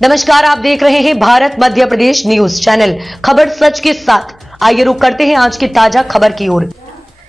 नमस्कार, आप देख रहे हैं भारत मध्य प्रदेश न्यूज चैनल, खबर सच के साथ। आइए रुक करते हैं आज की ताजा खबर की ओर।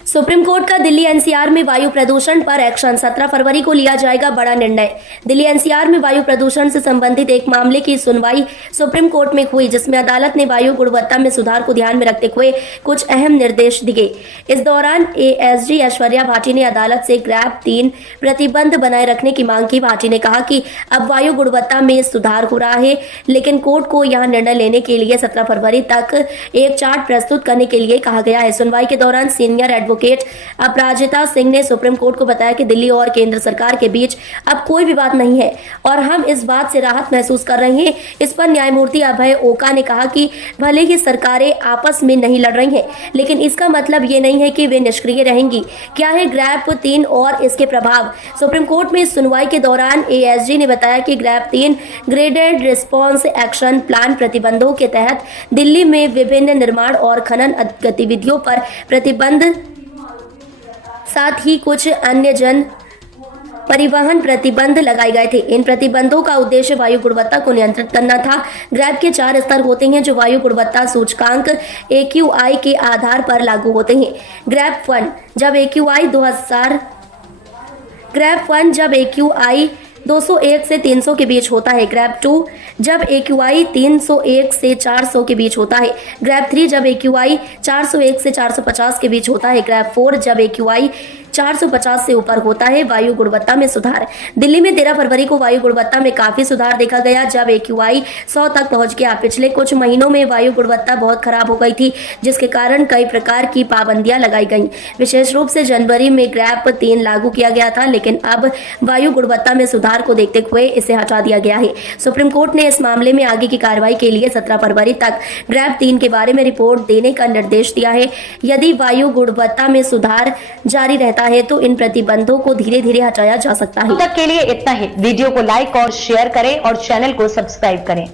सुप्रीम कोर्ट का दिल्ली एनसीआर में वायु प्रदूषण पर एक्शन, 17 फरवरी को लिया जाएगा बड़ा निर्णय। दिल्ली एनसीआर में वायु प्रदूषण से संबंधित एक मामले की सुनवाई सुप्रीम कोर्ट में हुई, जिसमें अदालत ने वायु गुणवत्ता में सुधार को ध्यान में रखते हुए कुछ अहम निर्देश दिए। इस दौरान एएसजी ऐश्वर्या भाटी ने अदालत से ग्रैप 3 प्रतिबंध बनाए रखने की मांग की। भाटी ने कहा कि अब वायु गुणवत्ता में सुधार हो रहा है, लेकिन कोर्ट को यह निर्णय लेने के लिए 17 फरवरी तक एक चार्ट प्रस्तुत करने के लिए कहा गया है। सुनवाई के दौरान सीनियर एडवोकेट अपराजिता सिंह ने सुप्रीम कोर्ट को बताया कि दिल्ली और केंद्र सरकार के बीच अब कोई विवाद नहीं है और हम इस बात से राहत महसूस कर रहे हैं। इस पर न्यायमूर्ति अभय ओका ने कहा कि भले ही सरकारें आपस में नहीं लड़ रही हैं, लेकिन इसका मतलब ये नहीं है कि वे निष्क्रिय रहेंगी। क्या है ग्रैप 3 और इसके प्रभाव? सुप्रीम कोर्ट में सुनवाई के दौरान एएसजी ने बताया कि grab 3 graded response action plan प्रतिबंधों के तहत दिल्ली में विभिन्न निर्माण और खनन गतिविधियों पर प्रतिबंध, साथ ही कुछ अन्य जन परिवहन प्रतिबंध लगाए गए थे। इन प्रतिबंधों का उद्देश्य वायु गुणवत्ता को नियंत्रित करना था। ग्रैप के 4 स्तर होते हैं जो वायु गुणवत्ता सूचकांक AQI के आधार पर लागू होते हैं। ग्रैप 1 जब AQI 201 से 300 के बीच होता है। ग्रैप 2 जब AQI 301 से 400 के बीच होता है। ग्रैप 3 जब AQI 401 से 450 के बीच होता है। ग्रैप 4 जब AQI 450 से ऊपर होता है। वायु गुणवत्ता में सुधार। दिल्ली में 13 फरवरी को वायु गुणवत्ता में काफी सुधार देखा गया, जब AQI 100 तक पहुंच गया। पिछले कुछ महीनों में वायु गुणवत्ता बहुत खराब हो गई थी, जिसके कारण कई प्रकार की पाबंदियां लगाई गईं। विशेष रूप से जनवरी में ग्रैप 3 लागू किया गया था, लेकिन अब वायु गुणवत्ता में सुधार को देखते हुए इसे हटा दिया गया है। सुप्रीम कोर्ट ने इस मामले में आगे की कार्रवाई के लिए 17 फरवरी तक ग्रैप 3 के बारे में रिपोर्ट देने का निर्देश दिया है। यदि वायु गुणवत्ता में सुधार जारी रहता है तो इन प्रतिबंधों को धीरे धीरे हटाया जा सकता है। अब तक के लिए इतना ही। वीडियो को लाइक और शेयर करें और चैनल को सब्सक्राइब करें।